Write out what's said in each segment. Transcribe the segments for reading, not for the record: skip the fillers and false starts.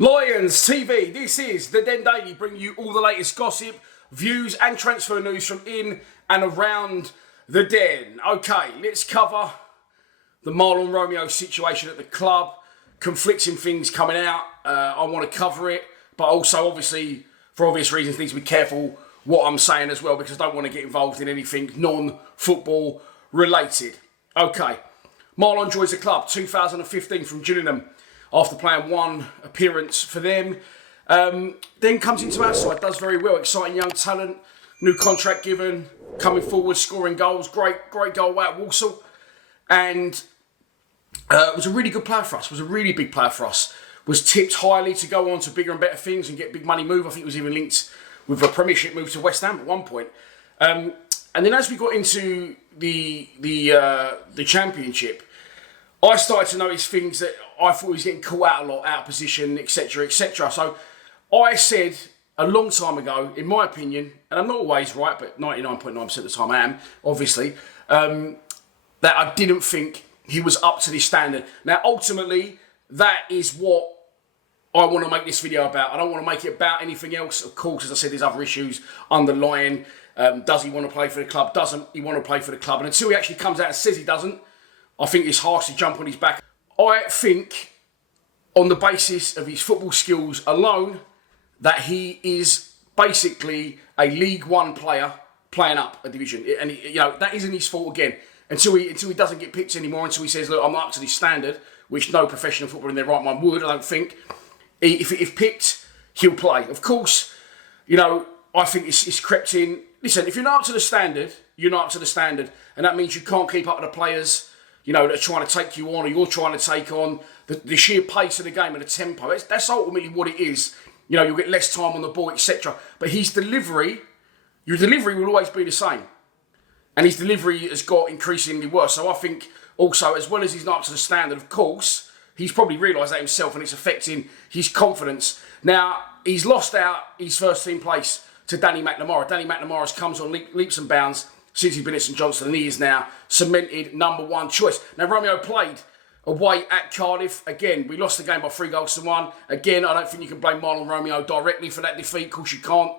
Lions TV, this is the Den Daily, bringing you all the latest gossip, views and transfer news from in and around the Den. Okay, let's cover the Mahlon Romeo situation at the club, conflicting things coming out. I want to cover it, but also obviously, for obvious reasons, need to be careful what I'm saying as well, because I don't want to get involved in anything non-football related. Okay, Mahlon joins the club 2015 from Gillingham after playing one appearance for them. Then comes into our side, does very well, exciting young talent, new contract given, coming forward, scoring goals, great goal away at Walsall. And it was a really good player for us, was a really big player for us. Was tipped highly to go on to bigger and better things and get big money move. I think it was even linked with a Premiership move to West Ham at one point. And then as we got into the Championship, I started to notice things that I thought he was getting caught out a lot, out of position, etc., etc. So I said a long time ago, in my opinion, and I'm not always right, but 99.9% of the time I am, obviously, that I didn't think he was up to this standard. Now, ultimately, that is what I want to make this video about. I don't want to make it about anything else. Of course, as I said, there's other issues underlying. Does he want to play for the club? Doesn't he want to play for the club? And until he actually comes out and says he doesn't, I think it's harsh to jump on his back. I think, on the basis of his football skills alone, that he is basically a League One player playing up a division. And that isn't his fault again. Until he doesn't get picked anymore, until he says, look, I'm not up to this standard, which no professional footballer in their right mind would, I don't think. If picked, he'll play. Of course, I think it's crept in. Listen, if you're not up to the standard, you're not up to the standard. And that means you can't keep up with the players, that are trying to take you on, or you're trying to take on. The sheer pace of the game and the tempo, that's ultimately what it is. You'll get less time on the ball, etc. But his delivery, your delivery will always be the same. And his delivery has got increasingly worse. So I think also, as well as he's not up to the standard, of course, he's probably realised that himself, and it's affecting his confidence. Now, he's lost out his first team place to Danny McNamara. Danny McNamara's comes on leaps and bounds since he's been at St Johnstone, and he is now cemented number one choice. Now, Romeo played away at Cardiff. Again, we lost the game by 3-1. Again, I don't think you can blame Mahlon Romeo directly for that defeat. Of course, you can't.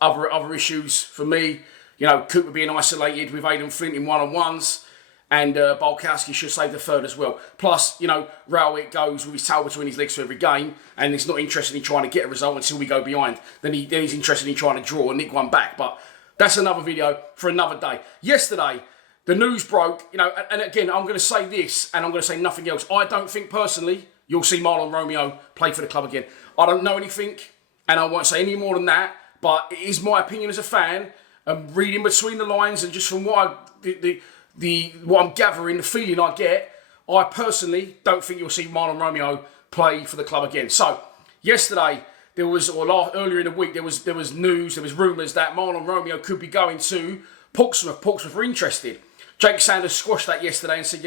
Other issues for me, Cooper being isolated with Aidan Flint in one-on-ones, and Balkowski should save the third as well. Plus, Rowett goes with his tail between his legs for every game, and he's not interested in trying to get a result until we go behind. Then he's interested in trying to draw and nick one back. But that's another video for another day. Yesterday, the news broke, and again, I'm going to say this, and I'm going to say nothing else. I don't think, personally, you'll see Mahlon Romeo play for the club again. I don't know anything, and I won't say any more than that, but it is my opinion as a fan, reading between the lines, and just from what what I'm gathering, the feeling I get, I personally don't think you'll see Mahlon Romeo play for the club again. So, yesterday, earlier in the week, there was news, there was rumours that Mahlon Romeo could be going to Portsmouth. Portsmouth were interested. Jake Sanders squashed that yesterday and said,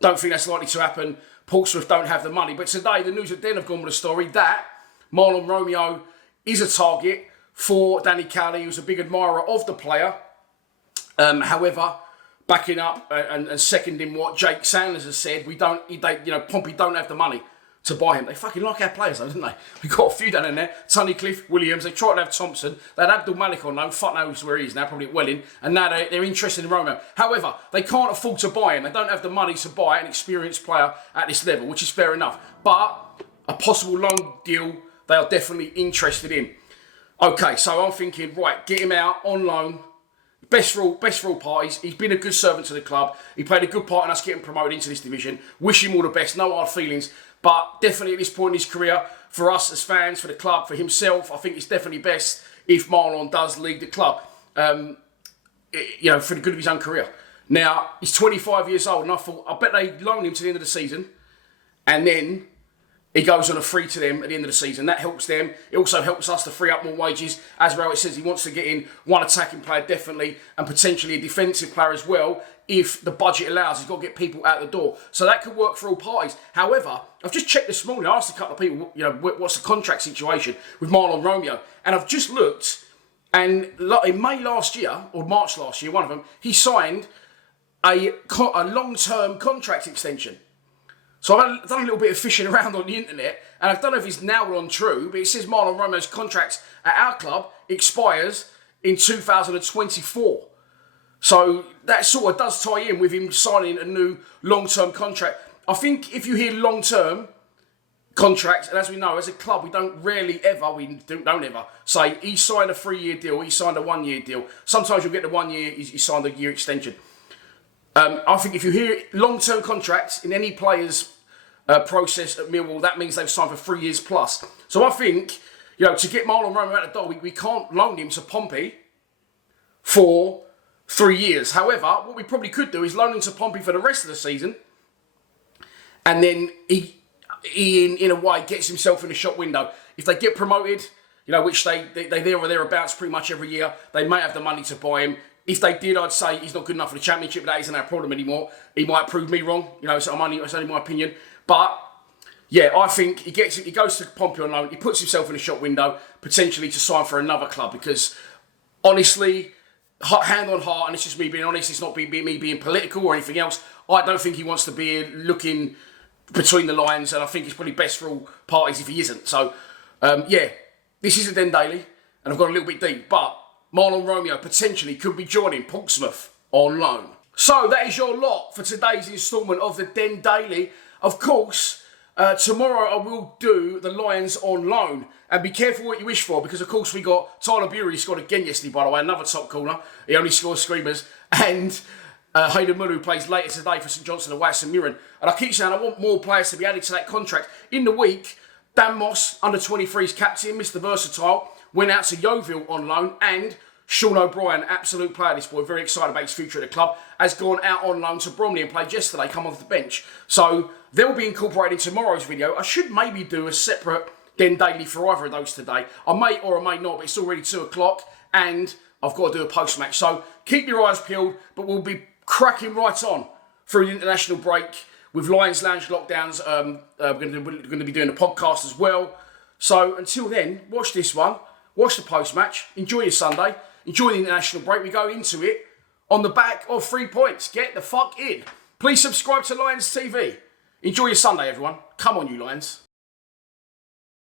don't think that's likely to happen. Portsmouth don't have the money. But today, the news at Den have gone with a story that Mahlon Romeo is a target for Danny Kelly, who's a big admirer of the player. However, backing up and seconding what Jake Sanders has said, Pompey don't have the money to buy him. They fucking like our players, though, don't they? We've got a few down in there. Tunnicliffe, Williams. They tried to have Thompson. They had Abdul Malik on loan. Fuck knows where he is now, probably at Welling. And now they're interested in Romeo. However, they can't afford to buy him. They don't have the money to buy an experienced player at this level, which is fair enough. But a possible loan deal, they are definitely interested in. Okay, so I'm thinking, right, get him out on loan. Best for all parties. He's been a good servant to the club. He played a good part in us getting promoted into this division. Wish him all the best. No hard feelings. But definitely at this point in his career, for us as fans, for the club, for himself, I think it's definitely best if Mahlon does leave the club, for the good of his own career. Now, he's 25 years old, and I thought, I bet they loan him to the end of the season, and then he goes on a free to them at the end of the season. That helps them. It also helps us to free up more wages. As Rowett says, he wants to get in one attacking player, definitely, and potentially a defensive player as well, if the budget allows. He's got to get people out the door. So that could work for all parties. However, I've just checked this morning. I asked a couple of people, what's the contract situation with Mahlon Romeo? And I've just looked, and in May last year, or March last year, one of them, he signed a long-term contract extension. So I've done a little bit of fishing around on the internet, and I don't know if it's now on true, but it says Mahlon Romeo's contract at our club expires in 2024. So that sort of does tie in with him signing a new long-term contract. I think if you hear long-term contracts, and as we know, as a club, we don't ever say he signed a 3-year deal, he signed a 1-year deal. Sometimes you'll get the 1 year, he signed a year extension. I think if you hear long-term contracts in any player's process at Millwall, that means they've signed for 3 years plus. So I think, to get Mahlon Romeo out the door, we can't loan him to Pompey for 3 years. However, what we probably could do is loan him to Pompey for the rest of the season, and then he in a way gets himself in a shop window. If they get promoted, which they there or thereabouts pretty much every year, they may have the money to buy him. If they did, I'd say he's not good enough for the Championship. That isn't our problem anymore. He might prove me wrong. So it's only my opinion. But yeah, I think he goes to Pompey on loan. He puts himself in a shop window, potentially to sign for another club. Because honestly, hand on heart, and it's just me being honest, it's not me being political or anything else, I don't think he wants to be looking between the lines, and I think it's probably best for all parties if he isn't. So, this is a Den Daily, and I've gone a little bit deep, but Mahlon Romeo potentially could be joining Portsmouth on loan. So that is your lot for today's instalment of the Den Daily. Of course, tomorrow I will do the Lions on loan. And be careful what you wish for, because of course we got Tyler Bury, scored again yesterday, by the way, another top corner. He only scores screamers. And Hayden Muller, who plays later today for St Johnstone away at St Mirren. And I keep saying I want more players to be added to that contract. In the week, Dan Moss, under 23's captain, Mr Versatile, went out to Yeovil on loan, and Sean O'Brien, absolute player, this boy, very excited about his future at the club, has gone out on loan to Bromley and played yesterday, come off the bench. So they'll be incorporated in tomorrow's video. I should maybe do a separate Den Daily for either of those today. I may or I may not, but it's already 2 o'clock and I've got to do a post-match. So keep your eyes peeled, but we'll be cracking right on through the international break with Lions Lounge lockdowns. We're going to be doing a podcast as well. So until then, watch this one. Watch the post-match. Enjoy your Sunday. Enjoy the international break. We go into it on the back of 3 points. Get the fuck in. Please subscribe to Lions TV. Enjoy your Sunday, everyone. Come on, you Lions.